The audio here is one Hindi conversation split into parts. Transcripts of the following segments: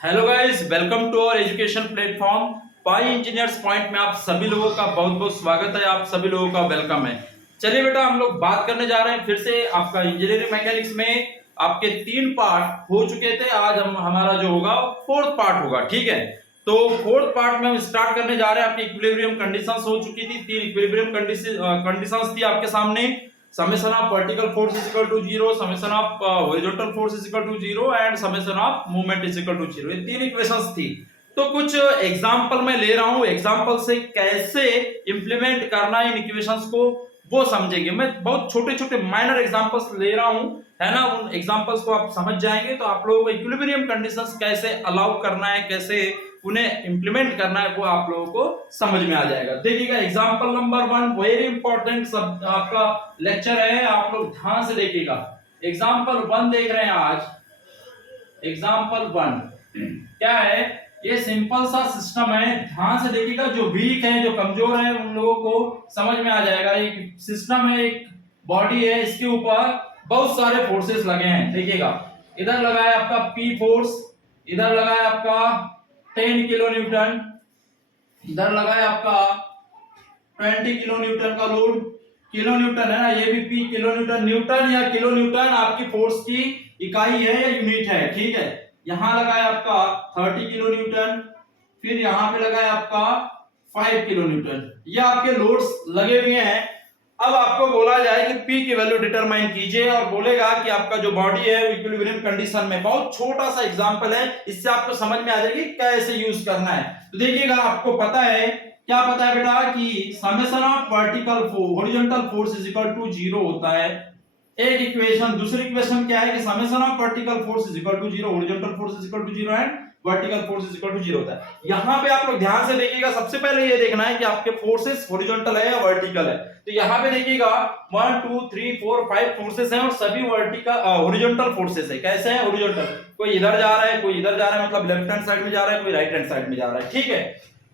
Hello guys, welcome to our education platform Pi Engineers Point में आप सभी लोगों का बहुत बहुत स्वागत है। आप सभी लोगों का वेलकम है। चलिए बेटा, हम लोग बात करने जा रहे हैं फिर से आपका इंजीनियरिंग मैकेनिक्स में। आपके 3 पार्ट हो चुके थे, आज हम हमारा जो होगा फोर्थ पार्ट होगा। ठीक है, तो फोर्थ पार्ट में हम स्टार्ट करने जा रहे हैं। आपकी इक्विलिब्रियम कंडीशंस हो चुकी थी, 3 इक्विलिब्रियम कंडीशंस थी आपके सामने। summation of vertical force is equal to 0, summation of horizontal force is equal to 0 and summation of movement is equal to 0। ये 3 इक्वेशंस थी। तो कुछ एग्जांपल मैं ले रहा हूं, एग्जांपल से कैसे इंप्लीमेंट करना है इन इक्वेशंस को वो समझेंगे। मैं बहुत छोटे छोटे माइनर एग्जांपल्स ले रहा हूं, है ना। उन एग्जांपल्स को आप समझ जाएंगे तो आप लोगों को इक्विलिब्रियम कंडीशंस कैसे अलाउ करना है, कैसे उन्हें इंप्लीमेंट करना है, वो आप लोगों को समझ में आ जाएगा। देखिएगा एग्जांपल नंबर 1 वेरी इंपॉर्टेंट सब आपका लेक्चर है, आप लोग ध्यान से देखिएगा। एग्जांपल 1 देख रहे हैं आज। एग्जांपल 1 क्या है? ये सिंपल सा सिस्टम है, ध्यान से देखिएगा। जो वीक है, जो कमजोर है, उन लोगों को समझ में आ जाएगा। एक सिस्टम है, एक बॉडी है, इसके ऊपर बहुत सारे फोर्सेस लगे हैं। देखिएगा, इधर लगा है आपका P फोर्स, इधर लगा है आपका 10 किलो न्यूटन, इधर लगा है आपका 20 किलो न्यूटन का लोड। किलो न्यूटन है ना, ये भी P किलो न्यूटन। न्यूटन या किलो न्यूटन आपकी फोर्स की इकाई है या यूनिट है। ठीक है, यहां लगा है आपका 30 किलो न्यूटन, फिर यहां पे लगा है आपका 5 किलो न्यूटन। ये आपके लोड्स लगे हुए हैं। अब आपको बोला जाए कि P की वैल्यू डिटरमाइन कीजिए और बोलेगा कि आपका जो बॉडी है इक्विलिब्रियम कंडीशन में। बहुत छोटा सा एग्जांपल है, इससे आपको समझ में आ जाएगी कैसे यूज करना है। तो देखिएगा, आपको पता है, क्या पता है बेटा कि summation of vertical horizontal force is equal to 0 होता है। एक इक्वेशन। दूसरी इक्वेशन क्या है कि summation of vertical force is equal to 0, horizontal force is equal to 0 and vertical force is equal to 0 होता है। यहां पे आप लोग ध्यान से देखिएगा, सबसे पहले ये देखना है कि आपके फोर्सेस हॉरिजॉन्टल है या वर्टिकल है। तो यहां पे देखिएगा 1 2 3 4 5 फोर्सेस हैं और सभी वर्टिकल हॉरिजॉन्टल फोर्सेस है। कैसे है? हॉरिजॉन्टल। कोई इधर जा रहा है, कोई इधर जा रहा है, मतलब लेफ्ट हैंड साइड में जा रहा है, कोई राइट हैंड साइड में जा रहा है। ठीक है,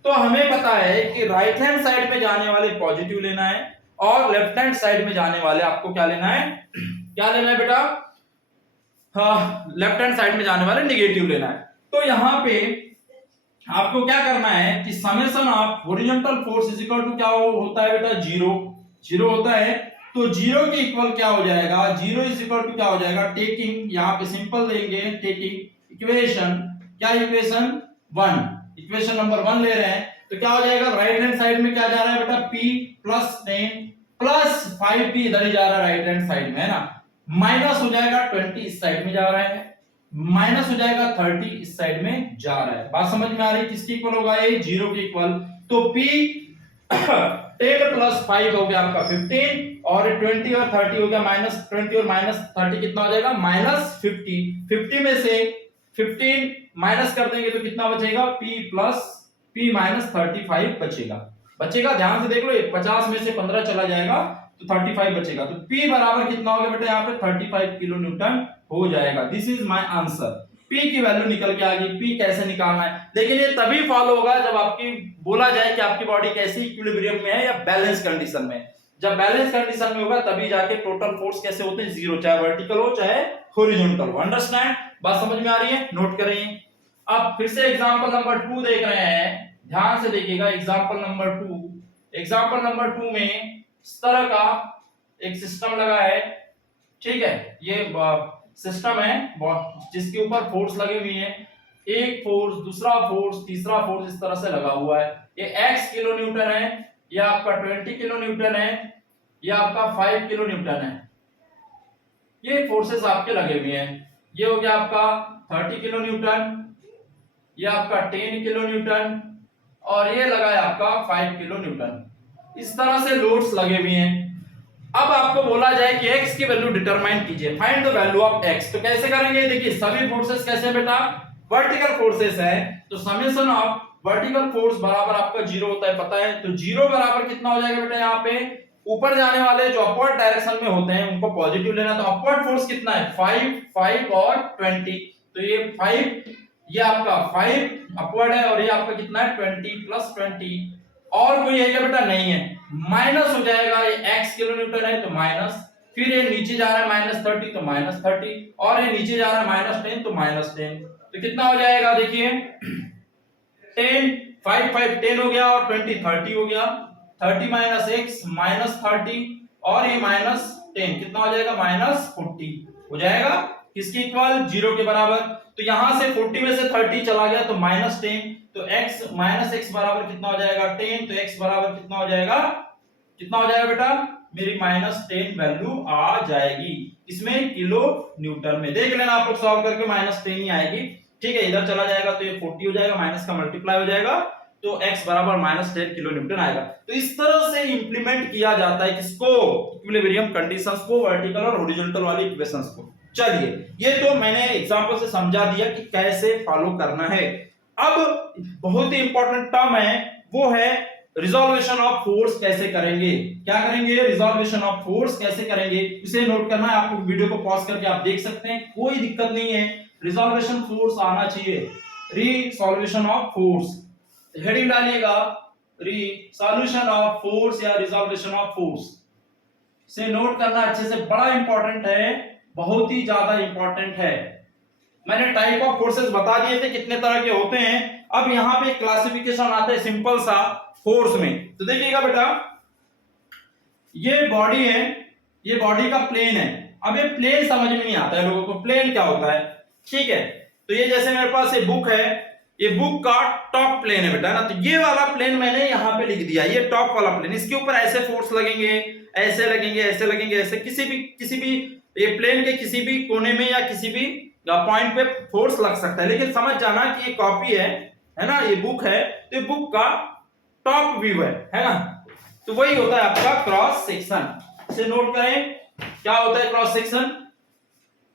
तो हमें पता है कि राइट हैंड साइड में जाने वाले पॉजिटिव लेना है और लेफ्ट हैंड साइड में जाने वाले आपको क्या लेना है? क्या लेना है बेटा? हाँ, लेफ्ट हैंड साइड में जाने वाले नेगेटिव लेना है। तो यहां पे आपको क्या करना है कि summation of horizontal force is equal to क्या होता है बेटा? 0 होता है। तो 0 के इक्वल क्या हो जाएगा? 0 इज इक्वल टू क्या हो जाएगा? टेकिंग, यहां पे सिंपल देंगे, टेकिंग इक्वेशन, क्या इक्वेशन 1, इक्वेशन नंबर 1 ले रहे हैं। तो क्या हो जाएगा? राइट हैंड साइड में क्या जा रहा है बेटा? P प्लस 10 प्लस 5P इधर ही जा रहा है राइट हैंड साइड में, है ना। माइनस हो जाएगा 20 इस साइड में जा रहा है, माइनस हो जाएगा 30 इस साइड में जा रहा है। बात समझ में आ रही है? किसके इक्वल होगा ये? 0 के इक्वल। तो P 10 प्लस 5 हो गया आपका 15 और 20 और 30 हो गया माइनस 20 और माइनस 30 कितना हो जाएगा? माइनस 50। 50 में से 15 माइनस कर देंगे तो कितना बचेगा? P प्लस P माइनस 35 बचेगा। ध्यान से देख लो, 50 में से 15 चला जाएगा तो 35 बचेगा। तो P बराबर कितना होगा बेटा? यहाँ पे 35 किलो न्यूटन हो जाएगा। This is my answer. P की वैल्यू निकल के आ गई। P कैसे निकालना है? लेकिन ये तभी फॉलो होगा जब आपकी बोला जाए कि आपकी बॉडी कैसी इक्विलिब्रियम में है या बैलेंस कंडीशन में। जब बैलेंस कंडीशन में होगा तभी जाके टोटल फोर्स कैसे होते हैं? 0, चाहे वर्टिकल हो चाहे हॉरिजॉन्टल हो। अंडरस्टैंड? बात समझ में आ रही है? नोट करें। अब फिर से एग्जांपल नंबर 2 देख रहे हैं, ध्यान से देखिएगा। एग्जांपल नंबर 2 में इस तरह का एक सिस्टम लगा है। ठीक है, ये सिस्टम है जिसके ऊपर फोर्स लगे हुए हैं। एक फोर्स, दूसरा फोर्स, तीसरा फोर्स इस तरह से लगा हुआ है। ये x किलो न्यूटन है, ये आपका 20 किलो न्यूटन है, ये आपका 5 किलो न्यूटन है। ये फोर्सेस आपके लगे हुए हैं। ये हो गया आपका 30 किलो न्यूटन, ये आपका 10 किलो न्यूटन और ये लगा है आपका 5 किलो न्यूटन। इस तरह से लोड्स लगे हुए हैं। अब आपको बोला जाए कि x की वैल्यू डिटरमाइन कीजिए, find the value of x। तो कैसे करेंगे? देखिए, सभी फोर्सेस कैसे बेटा? वर्टिकल फोर्सेस है, तो समेशन ऑफ वर्टिकल फोर्स बराबर आपका 0 होता है, पता है। तो 0 बराबर कितना हो जाएगा बेटा? यहाँ पे ऊपर जाने वाले जो अपवर्ड डायरेक्शन में होते हैं उनको पॉजिटिव लेना। तो अपवर्ड फोर्स कितना है? 5 और 20। तो ये 5, ये आपका 5 अपवर्ड है और ये आपका कितना है? 20 प्लस 20। और कोई है क्या बेटा? नहीं है। माइनस हो जाएगा, ये x किलो न्यूटन है तो माइनस फिर ये नीचे जा रहा है -30 तो -30, और ये नीचे जा रहा है -10 तो -10, तो कितना हो जाएगा देखिए 10 5 5 10 हो गया और 20 30 हो गया, 30 माइनस x -30 और ये -10 कितना हो जाएगा -40 हो जाएगा, किसके इक्वल 0 के बराबर। तो यहां से 40 में से 30 चला गया तो -10, तो x -x बराबर कितना हो जाएगा 10, तो x बराबर कितना हो जाएगा, कितना हो जाएगा बेटा, मेरी -10 वैल्यू आ जाएगी, इसमें किलो न्यूटन में। देख लेना आप लोग सॉल्व करके -10 ही आएगी, ठीक है। इधर चला जाएगा तो ये 40 हो जाएगा, माइनस का मल्टीप्लाई हो जाएगा, तो x बराबर -10 किलो न्यूटन आएगा। तो इस तरह से इंप्लीमेंट किया जाता है किसको, इक्विलिब्रियम कंडीशंस को, वर्टिकल और हॉरिजॉन्टल वाली इक्वेशंस को। चलिए ये तो मैंने एग्जांपल से समझा दिया कि कैसे फॉलो करना है। अब बहुत ही इंपॉर्टेंट टर्म है, वो है रिजोल्यूशन ऑफ फोर्स कैसे करेंगे, क्या करेंगे, रिजोल्यूशन ऑफ फोर्स कैसे करेंगे, इसे नोट करना है आपको। वीडियो को पॉज करके आप देख सकते हैं, कोई दिक्कत नहीं है, रिजोल्यूशन फोर्स आना चाहिए, रिसोल्यूशन ऑफ फोर्स, हेडिंग डालिएगा रिसोल्यूशन ऑफ फोर्स या रिजोल्यूशन ऑफ फोर्स, से नोट करना अच्छे से, बड़ा इंपॉर्टेंट है, बहुत ही ज्यादा इंपॉर्टेंट है। मैंने टाइप ऑफ फोर्सेस बता दिए थे कितने तरह के होते हैं। अब यहां पे क्लासिफिकेशन आता है सिंपल सा फोर्स में, तो देखिएगा बेटा, ये बॉडी है, ये बॉडी का प्लेन है। अब ये प्लेन समझ में नहीं आता है लोगों को, प्लेन क्या होता है, ठीक है। तो ये जैसे मेरे पास ये बुक है, ये बुक का टॉप प्लेन है बेटा ना, तो ये वाला प्लेन मैंने यहां पे लिख दिया, ये टॉप वाला प्लेन, इसके ऊपर ऐसे फोर्स लगेंगे, ऐसे लगेंगे, ऐसे लगेंगे, ऐसे किसी भी ये प्लेन के किसी भी कोने में या किसी भी पॉइंट पे फोर्स लग सकता है। लेकिन समझ जाना कि ये कॉपी है ना, ये बुक है, तो ये बुक का टॉप व्यू है ना, तो वही होता है आपका क्रॉस सेक्शन। इसे नोट करें, क्या होता है क्रॉस सेक्शन।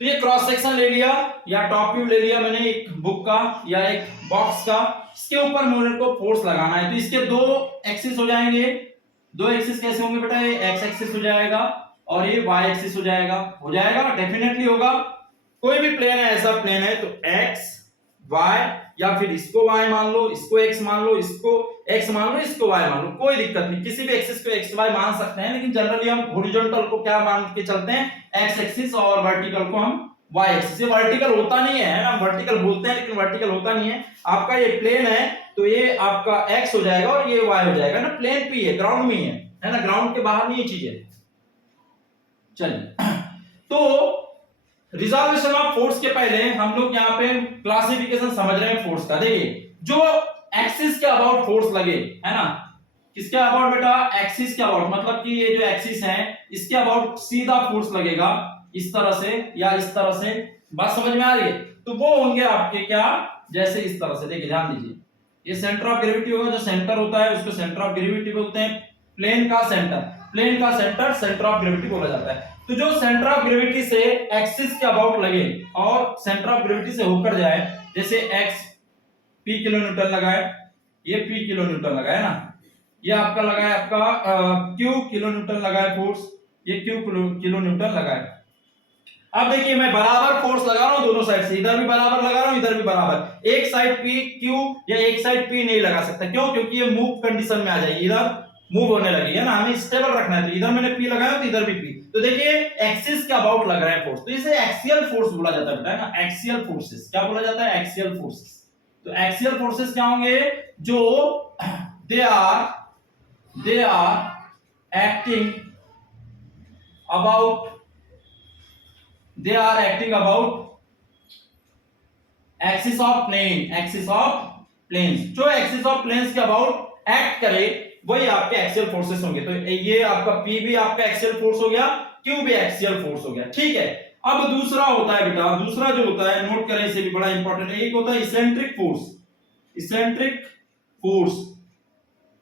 तो ये क्रॉस सेक्शन ले लिया या टॉप व्यू ले लिया मैंने एक बुक का या एक बॉक्स का, इसके ऊपर मुझे को फोर्स लगाना है। तो इसके दो एक्सिस हो जाएंगे, दो एक्सिस कैसे होंगे बेटा, ये एक्स एक्सिस हो जाएगा और ये वाई एक्सिस हो जाएगा डेफिनेटली होगा। कोई भी प्लेन है, ऐसा प्लेन है, तो एक्स वाई, या फिर इसको y मान लो, इसको x मान लो, इसको x मान लो, इसको y मान लो, कोई दिक्कत नहीं, किसी भी एक्सिस को x y मान सकते हैं। लेकिन जनरली हम हॉरिजॉन्टल को क्या मान के चलते हैं, x एक्सिस, और वर्टिकल को हम y एक्सिस। ये वर्टिकल होता नहीं है ना, वर्टिकल बोलते हैं लेकिन वर्टिकल होता नहीं है। आपका ये प्लेन है तो ये आपका x हो जाएगा और ये y हो जाएगा ना, प्लेन पे है, ग्राउंड में है ना, ग्राउंड के बाहर नहीं है चीजें। चलिए, तो रिजोल्यूशन ऑफ फोर्स के पहले हम लोग यहाँ पे क्लासिफिकेशन समझ रहे हैं फोर्स का। देखिए, जो एक्सिस के अबाउट फोर्स लगे, है ना, किसके अबाउट बेटा, एक्सिस के अबाउट, मतलब कि ये जो एक्सिस है इसके अबाउट सीधा फोर्स लगेगा, इस तरह से या इस तरह से, बात समझ में आ रही है, तो वो होंगे आपके क्या, जैसे इस तरह से। देखिए ध्यान दीजिए, ये सेंटर ऑफ ग्रेविटी होगा, जो सेंटर होता है उसको सेंटर ऑफ ग्रेविटी बोलते हैं। प्लेन का सेंटर सेंटर ऑफ ग्रेविटी बोला जाता है। तो जो सेंटर ऑफ ग्रेविटी से एक्सिस के अबाउट लगे और सेंटर ऑफ ग्रेविटी से होकर जाए, जैसे x p किलो न्यूटन लगा है, ये p किलो न्यूटन लगा है ना, ये आपका लगा है आपका q किलो न्यूटन लगा है फोर्स, ये q किलो न्यूटन लगा है। अब देखिए, मैं बराबर फोर्स लगा रहा हूं दोनों साइड से, इधर भी बराबर लगा रहा हूं, इधर भी बराबर। एक साइड p q या एक साइड p नहीं लगा सकता, क्यों, क्योंकि ये मूव कंडीशन में आ जाएगी, इधर मूव होने लगी है ना, हमें स्टेबल रखना है, तो इधर मैंने P लगाया तो इधर भी P। तो देखिए एक्सिस के अबाउट लग रहा है फोर्स, तो इसे एक्सियल फोर्स बोला जाता है बेटा, है ना, एक्सियल फोर्सेस। क्या बोला जाता है, एक्सियल फोर्सेस। तो एक्सियल फोर्सेस क्या होंगे, जो they are acting about axis of planes, जो एक्सिस ऑफ प्लेन्स के अबाउट एक्ट करे वही आपके एक्सियल फोर्सेस होंगे। तो ये आपका P भी आपका एक्सियल फोर्स हो गया, Q भी एक्सियल फोर्स हो गया, ठीक है। अब दूसरा होता है बेटा, दूसरा जो होता है, नोट करें, इसे भी बड़ा इंपॉर्टेंट है, एक होता है इसेंट्रिक फोर्स,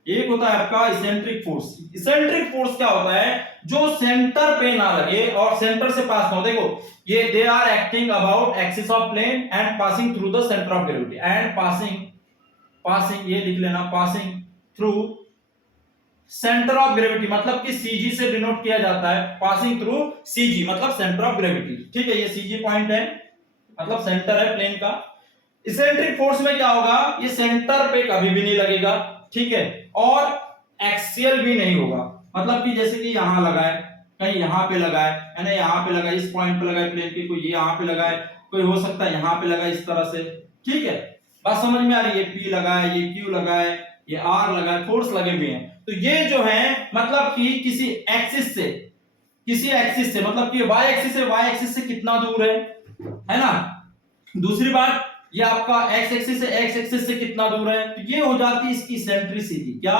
एक होता है आपका इसेंट्रिक फोर्स। इसेंट्रिक फोर्स क्या होता है, जो सेंटर पे ना लगे और सेंटर से पास ना हो। देखो, ये they are acting about axis of plane and passing through the centre of gravity, and passing ये लिख लेना, passing through centre of gravity, मतलब कि CG से डिनोट किया जाता है, पासिंग थ्रू CG मतलब सेंटर ऑफ ग्रेविटी, ठीक है। ये CG पॉइंट है, मतलब सेंटर है प्लेन का। इसेंट्रिक फोर्स में क्या होगा, ये सेंटर पे कभी भी नहीं लगेगा, ठीक है, और एक्सियल भी नहीं होगा, मतलब कि जैसे कि यहां लगा है, कहीं यहाँ पे लगाए, है ना, यहाँ पे लगाए, इस पॉइंट पे लगाए प्लेन के, कोई यहाँ पे लगाए, कोई हो सकता है यहाँ पे लगाए, इस तरह से। ठीक है, बात समझ में आ रही है? P लगाए, ये Q लगाए, ये R लगाए, फोर्स लगे हुए हैं। तो ये जो है मतलब कि किसी एक्सिस से मतलब कि y एक्सिस से कितना दूर है ना। दूसरी बात, ये आपका x एक्सिस से कितना दूर है, तो ये हो जाती है इसकी इसेंट्रिसिटी। क्या?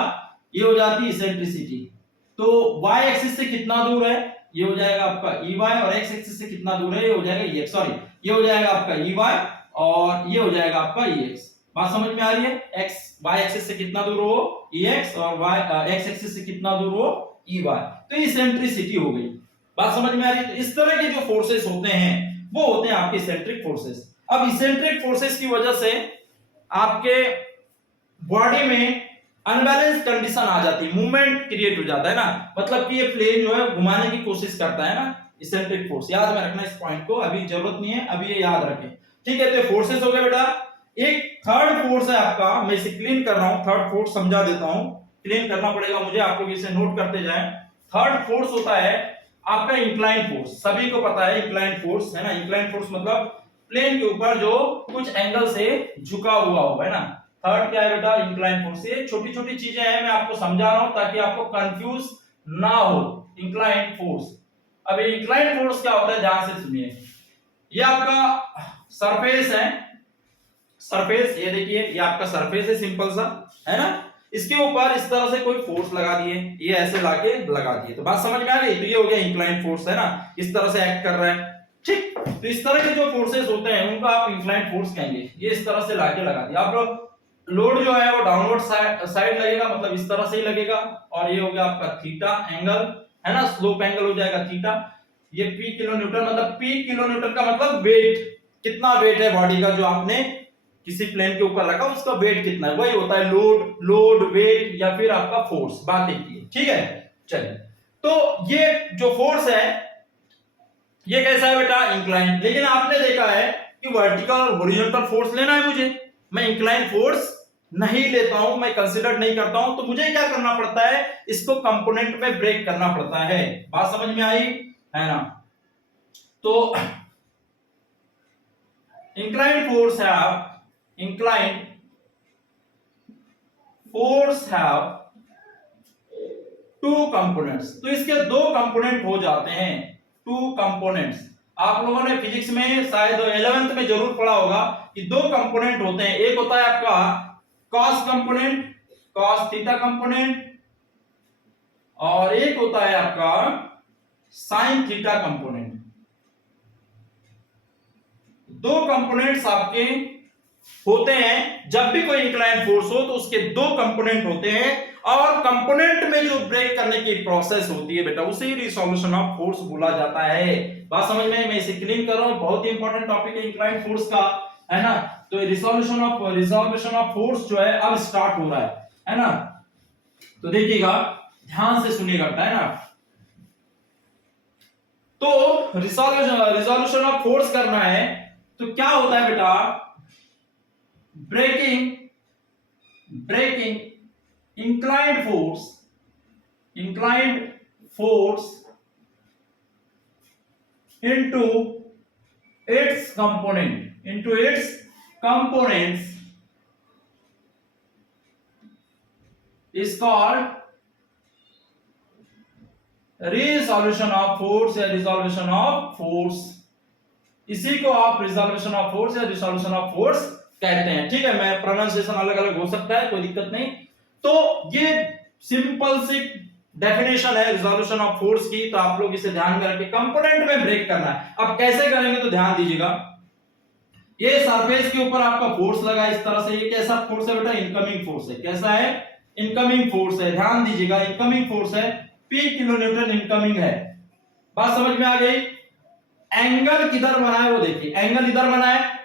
ये हो जाती है इसेंट्रिसिटी। तो y एक्सिस से कितना दूर है, ये हो जाएगा आपका Ey, और x एक्सिस से कितना दूर है, ये हो जाएगा Ex, सॉरी ये हो जाएगा आपका Ey और ये हो जाएगा आपका Ex। बात समझ में आ रही है? x y एक्सिस से कितना दूर हो Ex और y x एक्सिस से कितना दूर हो Ey, तो इसेंट्रिसिटी हो गई। बात समझ में आ रही है? तो इस तरह के जो फोर्सेस होते हैं वो होते हैं आपके इसेंट्रिक फोर्सेस। अब इसेंट्रिक फोर्सेस की वजह से आपके बॉडी में अनबैलेंस कंडीशन आ जाती है, मूवमेंट क्रिएट हो जाता है ना, मतलब कि ये प्लेन जो है घुमाने की कोशिश करता है ना, इसेंट्रिक फोर्स। याद में रखना इस पॉइंट को, अभी जरूरत नहीं है, अभी ये याद रखें। ठीक है, तो ये फोर्सेस हो गए बेटा। एक थर्ड फोर्स है आपका, मैं इसे क्लीन कर रहा हूं, थर्ड फोर्स समझा देता हूं, क्लीन करना पड़ेगा मुझे, आप लोग इसे नोट करते जाएं। थर्ड फोर्स होता है आपका इंक्लाइन फोर्स। सभी को पता है इंक्लाइन फोर्स, है ना। इंक्लाइन फोर्स मतलब प्लेन के ऊपर जो कुछ एंगल से झुका हुआ हो, है ना। थर्ड क्या है बेटा? Incline force. ये छोटी छोटी चीजें हैं, मैं आपको समझा रहा हूं ताकि आपको कंफ्यूज ना हो। इंक्लाइन फोर्स, अब इंक्लाइन फोर्स क्या होता है ध्यान से सुनिए। ये आपका सरफेस है, सरफेस, ये देखिए ये आपका सरफेस है सिंपल सा, है ना। इसके ऊपर इस तरह से कोई फोर्स लगा दिए, ये ऐसे लाके लगा दिए, तो बात समझ में आ गई? तो ये हो गया इंक्लाइन फोर्स, है ना, इस तरह से एक्ट कर रहा है। ठीक, तो इस तरह के जो फोर्सेस होते हैं उनको आप इंक्लाइन फोर्स कहेंगे। ये इस तरह से लाके लगा दिया, आप लोड जो है वो डाउनवर्ड साइड लगेगा, मतलब इस तरह से ही लगेगा, और ये हो गया आपका थीटा एंगल, है ना, स्लोप एंगल हो जाएगा थीटा। ये P किलो न्यूटन, मतलब P किलो न्यूटन का मतलब वेट, कितना वेट है बॉडी का जो आपने किसी प्लेन के ऊपर रखा, उसका वेट कितना है, वही होता है लोड वेट या फिर आपका फोर्स। बात एक ही है, ठीक है। चलिए, तो ये जो फोर्स है ये कैसा है बेटा? इंक्लाइन। लेकिन आपने देखा है कि वर्टिकल और हॉरिजॉन्टल फोर्स लेना है मुझे, मैं इंक्लाइन फोर्स नहीं लेता हूं, मैं कंसीडर नहीं करता हूं, तो मुझे क्या करना पड़ता है? इसको कंपोनेंट में ब्रेक करना पड़ता है। बात समझ में आई, है ना। तो इंक्लाइन फोर्स है, आप inclined force have two components, तो इसके दो कंपोनेंट हो जाते हैं, टू कंपोनेंट्स। आप लोगों ने फिजिक्स में शायद 11th में जरूर पढ़ा होगा कि दो कंपोनेंट होते हैं, एक होता है आपका cos component, cos theta component, और एक होता है आपका sin थीटा कंपोनेंट। दो कंपोनेंट्स आपके होते हैं, जब भी कोई इंक्लाइन फोर्स हो तो उसके दो कंपोनेंट होते हैं, और कंपोनेंट में जो ब्रेक करने की प्रोसेस होती है बेटा उसे रिसोल्यूशन ऑफ फोर्स बोला जाता है। बात समझ में? मैं इसे क्लीन कर रहा हूं, बहुत ही इंपॉर्टेंट टॉपिक है इंक्लाइन फोर्स का, है ना। तो रिसोल्यूशन ऑफ फोर्स जो है अब स्टार्ट हो रहा है ना। तो देखिएगा, ध्यान से सुनिएगा, है ना। तो रिसोल्यूशन ऑफ फोर्स करना है तो क्या होता है बेटा? breaking inclined force into its components is called resolution of force या resolution of force। इसी को आप resolution of force या resolution of force कहते हैं, ठीक है। मैं प्रोनाउंसिएशन अलग अलग हो सकता है, कोई दिक्कत नहीं। तो ये सिंपल सी डेफिनेशन है रिजोल्यूशन ऑफ फोर्स की, तो आप लोग इसे ध्यान में रखिए, कंपोनेंट में ब्रेक करना है। अब कैसे करेंगे तो ध्यान दीजिएगा, ये सरफेस के ऊपर आपका फोर्स लगा इस तरह से, ये कैसा फोर्स है बेटा? इनकमिंग फोर्स है। कैसा है? इनकमिंग फोर्स है। ध्यान दीजिएगा, इनकमिंग फोर्स है, P किलो न्यूटन इनकमिंग है। बात समझ में आ गई? एंगल किधर बना है वो देखिए, एंगल इधर बना है,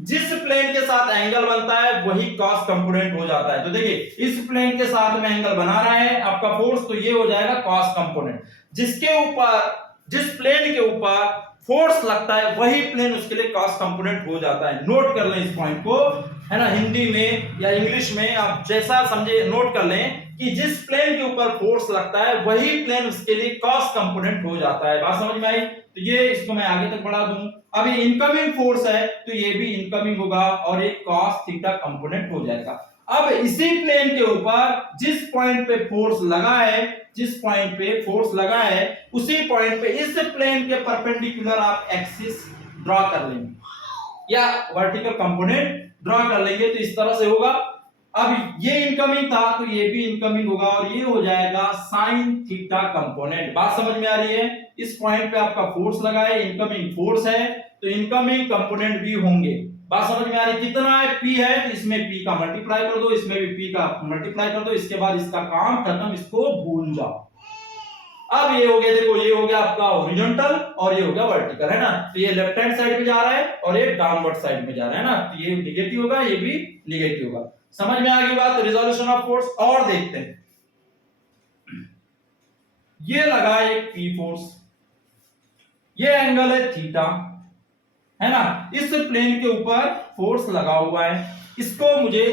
जिस प्लेन के साथ एंगल बनता है वही कॉस कंपोनेंट हो जाता है। तो देखिए, इस प्लेन के साथ में एंगल बना रहा है आपका फोर्स, तो ये हो जाएगा कॉस कंपोनेंट। जिसके ऊपर जिस प्लेन के ऊपर फोर्स लगता है वही प्लेन उसके लिए कॉस कंपोनेंट हो जाता है। नोट कर लें इस पॉइंट को, है ना, हिंदी में या इंग्लिश में आप जैसा समझे नोट कर लें कि जिस प्लेन के ऊपर फोर्स लगता है वही प्लेन उसके लिए कॉस कंपोनेंट हो जाता है। बात समझ में आई? तो ये इसको मैं आगे तक बढ़ा दूं। अब ये इनकमिंग फोर्स है तो ये भी इनकमिंग होगा और एक कॉस थीटा कंपोनेंट हो जाएगा। अब इसी प्लेन के ऊपर जिस पॉइंट पे फोर्स लगा है, जिस पॉइंट पे फोर्स लगा है उसी पॉइंट पे इस प्लेन के परपेंडिकुलर आप एक्सिस ड्रॉ कर लेंगे या वर्टिकल कंपोनेंट ड्रॉ कर लेंगे। तो इस तरह से होगा। अब ये इनकमिंग था तो ये भी इनकमिंग होगा और ये हो जाएगा साइन थीटा कंपोनेंट। बात समझ में आ रही है? इस पॉइंट पे आपका फोर्स लगा है, इनकमिंग फोर्स है, तो इनकमिंग कंपोनेंट भी होंगे। बात समझ में आ रही है? कितना है? P है तो इसमें P का मल्टीप्लाई कर दो, इसमें भी P का मल्टीप्लाई कर दो, इसके बाद इसका काम खत्म, इसको भूल जाओ। अब ये हो गया, देखो ये हो गया आपका हॉरिजॉन्टल और ये हो गया वर्टिकल, है ना। तो ये लेफ्ट हैंड साइड में जा रहा है और ये डाउनवर्ड साइड में जा रहा है ना, तो ये नेगेटिव होगा, ये भी नेगेटिव होगा। समझ में आ गई बात? रिजोल्यूशन ऑफ फोर्स और देखते हैं। ये लगा एक P फोर्स, ये एंगल है थीटा, है ना। इस प्लेन के ऊपर फोर्स लगा हुआ है, इसको मुझे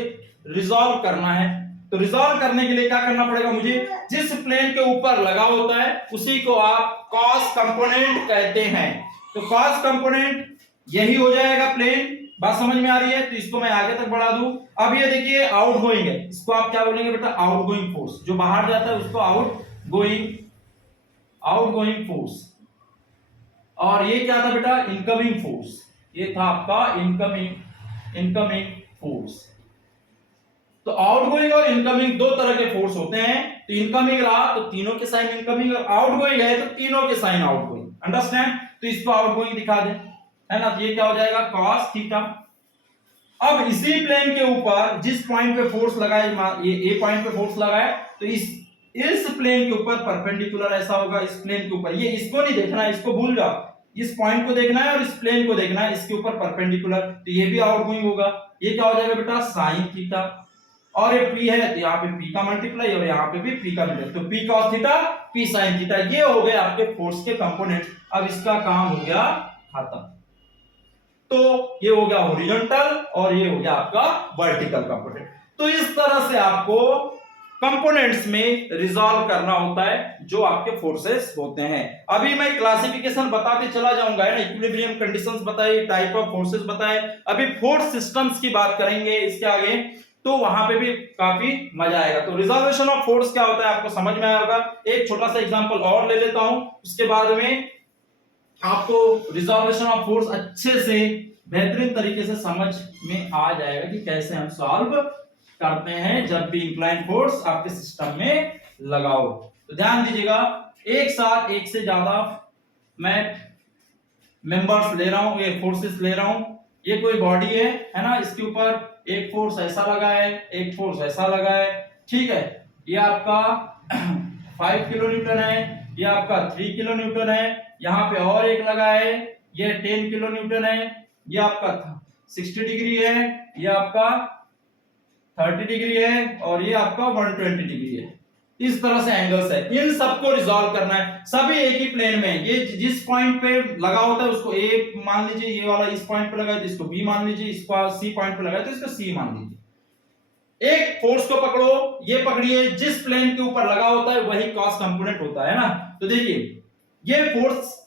रिजॉल्व करना है। तो रिजॉल्व करने के लिए क्या करना पड़ेगा मुझे? जिस प्लेन के ऊपर लगा होता है उसी को आप कॉस कंपोनेंट कहते हैं। तो कॉस कंपोनेंट यही हो जाएगा प्लेन। बात समझ में आ रही है? तो इसको मैं आगे तक बढ़ा दूं। अब ये देखिए आउटगोइंग है, इसको आप क्या बोलेंगे बेटा? Outgoing force. जो बाहर जाता है उसको आउटगोइंग फोर्स। और ये क्या था बेटा? Incoming force. ये था आपका इनकमिंग फोर्स। तो आउटगोइंग और इनकमिंग दो तरह के फोर्स होते हैं। तो इनकमिंग रहा तो तीनों के साइन इनकमिंग, और आउटगोइंग है तो तीनों के साइन आउटगोइंग। अंडरस्टैंड? तो इसको आउटगोइंग दिखा दे, है ना। तो ये क्या हो जाएगा? Cos theta. अब इसी प्लेन के ऊपर जिस पॉइंट पे फोर्स लगा है, ये ए पॉइंट पे फोर्स लगा है, तो इस प्लेन के ऊपर परपेंडिकुलर ऐसा होगा, इस प्लेन के ऊपर। ये इसको नहीं देखना है, इसको भूल जाओ। इस पॉइंट को देखना है और इस प्लेन को देखना है, इसके ऊपर परपेंडिकुलर। तो ये भी आउटगोइंग होगा। ये क्या हो जाएगा बेटा? Sine theta. और ये P है तो यहाँ पे P का मल्टीप्लाई और यहाँ पे भी P का मल्टीप्लाई, तो P cos theta P sin theta. ये हो गए आपके फोर्स के कंपोनेंट। अब इसका काम हो गया खत्म। तो ये हो गया हॉरिजॉन्टल और ये हो गया आपका वर्टिकल कंपोनेंट। तो इस तरह से आपको कंपोनेंट्स में रिजॉल्व करना होता है जो आपके फोर्सेस होते हैं। अभी मैं क्लासिफिकेशन बताते चला जाऊंगा, है ना। इक्विलिब्रियम कंडीशंस बताई, टाइप ऑफ फोर्सेस बताए, अभी फोर्स सिस्टम्स की बात करेंगे इसके आगे, तो वहां पे भी काफी मजा आएगा। तो रिजॉल्यूशन ऑफ फोर्स क्या होता है आपको समझ में आया होगा। एक छोटा सा एग्जांपल और ले लेता हूं, उसके बाद में आपको रिजॉल्यूशन ऑफ फोर्स अच्छे से बेहतरीन तरीके से समझ में आ जाएगा कि कैसे हम सॉल्व करते हैं जब भी इंक्लाइन फोर्स आपके सिस्टम में लगाओ। तो ध्यान दीजिएगा, एक साथ एक से ज्यादा मैं मेंबर्स ले रहा हूं, ये फोर्सेस ले रहा हूं। ये कोई बॉडी है ना, इसके ऊपर एक फोर्स ऐसा लगा है, एक फोर्स ऐसा लगा है, ठीक है। ये आपका 5 किलो न्यूटन है, ये आपका 3 किलो न्यूटन है, यहाँ पे और एक लगा है, ये 10 किलो न्यूटन है, ये आपका 60 डिग्री है, ये आपका 30 डिग्री है और ये आपका 120 डिग्री है। इस तरह से एंगल्स है, इन सबको रिजॉल्व करना है, सभी एक ही प्लेन में। ये जिस पॉइंट पे लगा होता है उसको ए मान लीजिए, ये वाला इस पॉइंट पे लगा है तो इसको बी मान लीजिए, इसको सी पॉइंट पे लगा है तो इसको सी मान लीजिए। एक फोर्स को पकड़ो, ये पकड़िए, जिस प्लेन के ऊपर लगा होता है वही कॉस कंपोनेंट होता है ना। तो देखिए ये फोर्स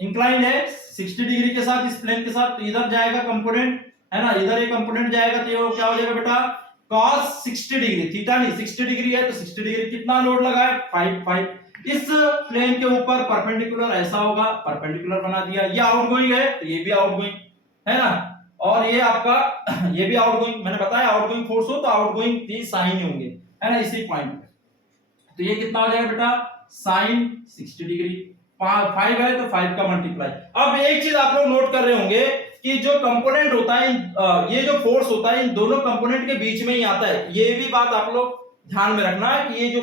इंक्लाइंड है 60 डिग्री के साथ, इस प्लेन के साथ, तो इधर जाएगा कंपोनेंट, है ना, इधर एक कंपोनेंट जाएगा, तो ये क्या हो जाएगा बेटा? cos 60 डिग्री, थीटा नहीं 60 डिग्री है तो 60 डिग्री कितना लोड लगा है? 5। इस प्लेन के ऊपर परपेंडिकुलर ऐसा होगा, परपेंडिकुलर बना दिया। ये आउटगोइंग है तो ये भी आउटगोइंग है ना, और ये आपका ये भी आउटगोइंग। मैंने बताया आउटगोइंग फोर्स हो तो आउटगोइंग भी साइन होंगे, है ना, इसी पॉइंट पे। तो ये कितना हो जाएगा बेटा? Sign 60 degree. 5 है तो 5 का मल्टीप्लाई। अब एक चीज आप लोग नोट कर रहे होंगे कि जो कंपोनेंट होता है, ये जो फोर्स होता है इन दोनों कंपोनेंट के बीच में ही आता है। ये भी बात आप लोग ध्यान में रखना है कि ये जो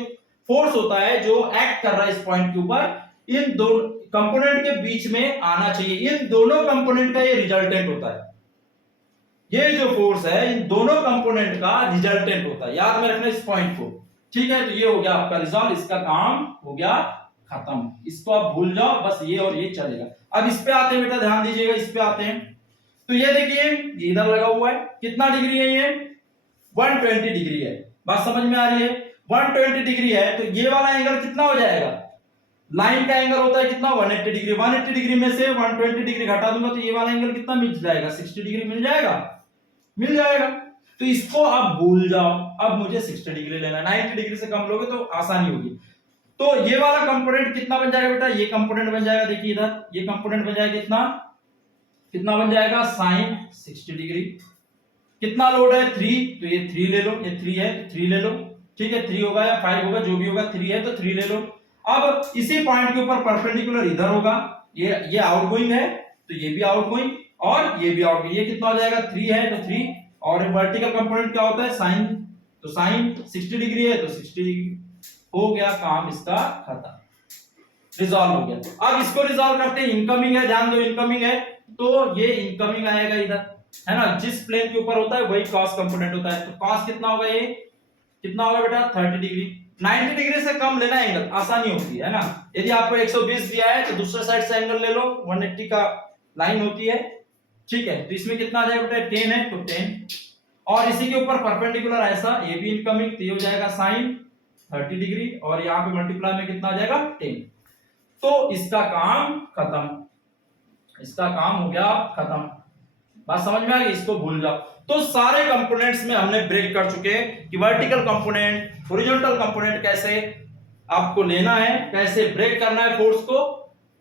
फोर्स होता है जो एक्ट कर रहा है इस पॉइंट के ऊपर, इन दो कंपोनेंट के बीच में आना चाहिए। इन दोनों कंपोनेंट का ये रिजल्टेंट होता है। ये जो फोर्स है इन दोनों कंपोनेंट का रिजल्टेंट होता है, याद में रखना इस पॉइंट को, ठीक है। तो ये हो गया आपका रिजल्ट, इसका काम हो गया खत्म, इसको आप भूल जाओ, बस ये और ये चलेगा। अब इस पे आते हैं बेटा, ध्यान दीजिएगा, इस पे आते हैं। तो ये देखिए ये इधर लगा हुआ है, कितना डिग्री है ये 120 डिग्री है, बात समझ में आ रही है। 120 डिग्री है तो ये वाला एंगल कितना हो जाएगा, लाइन का एंगल होता है कितना 180 डिग्री, 180 डिग्री में से 120 डिग्री घटा दूंगा तो ये वाला एंगल कितना मिल जाएगा 60 डिग्री मिल जाएगा, मिल जाएगा। तो इसको आप भूल जाओ, अब मुझे 60 डिग्री लेना है, 90 डिग्री से कम लोगे तो आसानी होगी। तो ये वाला कंपोनेंट कितना बन जाएगा बेटा, ये कंपोनेंट बन जाएगा, देखिए इधर ये कंपोनेंट बन जाएगा कितना, कितना बन जाएगा sin 60 डिग्री। कितना लोड है 3, तो ये 3 ले लो, ये 3 है तो 3 ले लो, ठीक है 3 होगा या 5 होगा जो भी होगा, 3 है तो 3 ले लो। अब इसी पॉइंट के ऊपर परपेंडिकुलर इधर होगा, ये आउटगोइंग है तो ये भी आउटगोइंग और ये भी आउटगोइंग, ये कितना हो जाएगा 3 है तो 3, और वर्टिकल कंपोनेंट क्या होता है sin, तो sin 60 डिग्री है तो 60 डिग्री, हो गया काम इसका खत्म, रिजॉल्व हो गया। अब इसको रिजॉल्व करते हैं, इनकमिंग है, ध्यान दो इनकमिंग है तो ये इनकमिंग आएगा इधर, है ना, जिस प्लेन के ऊपर होता है वही cos कंपोनेंट होता है। तो cos कितना होगा, ये कितना होगा बेटा 30 डिग्री। 90 डिग्री से कम लेना एंगल, आसानी होती है ना। यदि आपको 120 दिया है तो दूसरे साइड से एंगल ले लो, 180 का लाइन होती है, ठीक है। तो इसमें कितना आ जाएगा बेटा 10 है तो 10, और इसी के ऊपर परपेंडिकुलर ऐसा ये भी इनकमिंग, तो ये हो जाएगा sin 30 डिग्री, और यहाँ पे मल्टीप्लाई में कितना आ जाएगा 10। तो इसका काम खत्म, इसका काम हो गया खत्म, बात समझ में आ गई, इसको भूल जाओ। तो सारे कंपोनेंट्स में हमने ब्रेक कर चुके हैं कि वर्टिकल कंपोनेंट, हॉरिजॉन्टल कंपोनेंट कैसे आपको लेना है, कैसे ब्रेक करना है फोर्स को।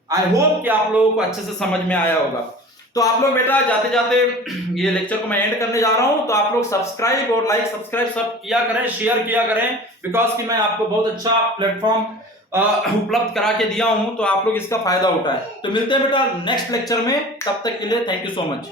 आई होप कि आप लोगों को अच्छे से समझ में आया होगा। तो आप लोग बेटा जाते जाते ये लेक्चर को मैं एंड करने जा रहा हूं, तो आप लोग सब्सक्राइब और लाइक सब्सक्राइब सब किया करें, शेयर किया करें, बिकॉज कि मैं आपको बहुत अच्छा प्लेटफॉर्म उपलब्ध करा के दिया हूं, तो आप लोग इसका फायदा उठाएं। तो मिलते हैं बेटा नेक्स्ट लेक्चर में, तब तक के लिए थैंक यू सो मच।